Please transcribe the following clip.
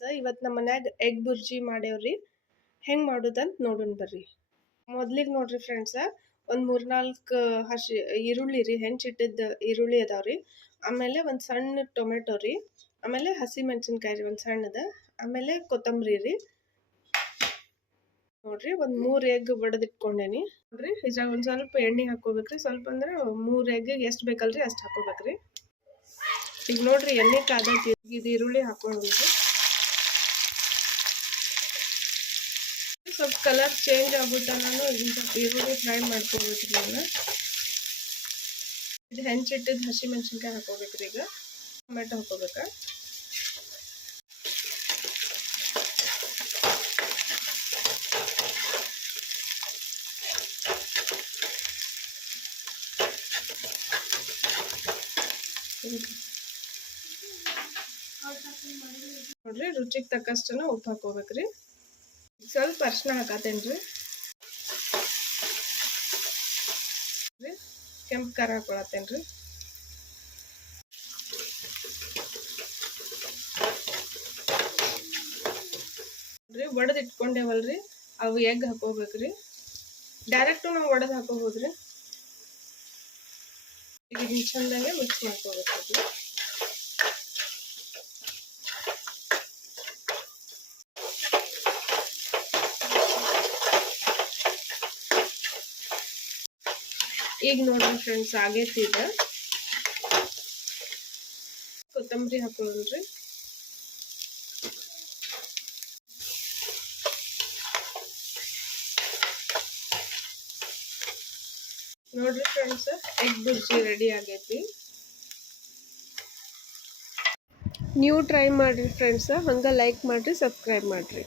ಇವತ್ತು ನಮ್ಮ ಮನ್ಯಾಗ ಎಗ್ ಬುರ್ಜಿ ಮಾಡ್ಯಾವ್ರಿ. ಹೆಂಗ್ ಮಾಡೋದಂತ ನೋಡೋಣ ಬರ್ರಿ. ಮೊದ್ಲಿಗೆ ನೋಡ್ರಿ ಫ್ರೆಂಡ್ಸ, ಒಂದು 3-4 ಹಸಿ ಈರುಳ್ಳಿ ರೀ, ಹೆಂಚಿಟ್ಟಿದ್ದ ಈರುಳ್ಳಿ ಅದಾವ್ರಿ. ಆಮೇಲೆ ಒಂದು ಸಣ್ಣ ಟೊಮೆಟೊ ರೀ, ಆಮೇಲೆ ಹಸಿ ಮೆಣಸಿನ್ಕಾಯಿ ರೀ ಒಂದು ಸಣ್ಣದ, ಆಮೇಲೆ ಕೊತ್ತಂಬರಿ ರೀ. ನೋಡ್ರಿ ಒಂದು 3 ಎಗ್ ಬಡದಿಟ್ಕೊಂಡೇನಿ. ನೋಡ್ರಿ ಇದ್ರಾಗ ಒಂದು ಸ್ವಲ್ಪ ಎಣ್ಣೆ ಹಾಕೋಬೇಕ್ರಿ. ಸ್ವಲ್ಪ ಅಂದ್ರೆ 3 ಎಗ್ ಎಷ್ಟು ಬೇಕಲ್ರಿ ಅಷ್ಟು ಹಾಕೋಬೇಕ್ರಿ. ಈಗ ನೋಡ್ರಿ ಎಣ್ಣೆ ಕಾದೈತಿ, ಇದು ಈರುಳ್ಳಿ ಹಾಕೊಂಡ್ರಿ. ಸ್ವಲ್ಪ ಕಲರ್ ಚೇಂಜ್ ಆಗ್ಬಿಟ್ಟ ನಾನು ಈರುಳ್ಳಿ ಫ್ರೈ ಮಾಡ್ಕೋಬೇಕ್ರಿ. ಇದು ಹೆಂಚಿಟ್ಟಿದ್ದು ಹಸಿ ಮೆಣಸಿನ್ಕಾಯಿ ಹಾಕೋಬೇಕ್ರಿ. ಈಗ ಟೊಮೆಟೊ ಹಾಕೋಬೇಕಾ. ನೋಡ್ರಿ ರುಚಿಗೆ ತಕ್ಕಷ್ಟನ ಉಪ್ಪು ಹಾಕೋಬೇಕ್ರಿ. ಸ್ವಲ್ಪ ಅರ್ಶಿನ ಹಾಕತ್ತೇನ್ರಿ. ಕೆಂಪು ಖಾರ ಹಾಕೊಳತ್ತೇನ್ರಿ. ನೋಡ್ರಿ ಒಡೆದು ಇಟ್ಕೊಂಡೇವಲ್ರಿ, ಅವು ಎಗ್ ಹಾಕೋಬೇಕ್ರಿ. ಡೈರೆಕ್ಟು ನಾವು ಒಡೆದು ಹಾಕೋಬೋದ್ರಿ. ಈಗ ಚಂದಂಗೆ ಮಿಕ್ಸ್ ಮಾಡ್ಕೋಬೇಕ್ರಿ. ಈಗ ನೋಡ್ರಿ ಫ್ರೆಂಡ್ಸ್ ಆಗೈತಿ. ಈಗ ಕೊತ್ತಂಬರಿ ಹಾಕೊಳ್ಳ್ರಿ. ನೋಡ್ರಿ ಫ್ರೆಂಡ್ಸ್ ಎಗ್ ಬುರ್ಜಿ ರೆಡಿ ಆಗೈತಿ. ನೀವು ಟ್ರೈ ಮಾಡ್ರಿ ಫ್ರೆಂಡ್ಸ್, ಹಂಗ ಲೈಕ್ ಮಾಡ್ರಿ, ಸಬ್ಸ್ಕ್ರೈಬ್ ಮಾಡ್ರಿ.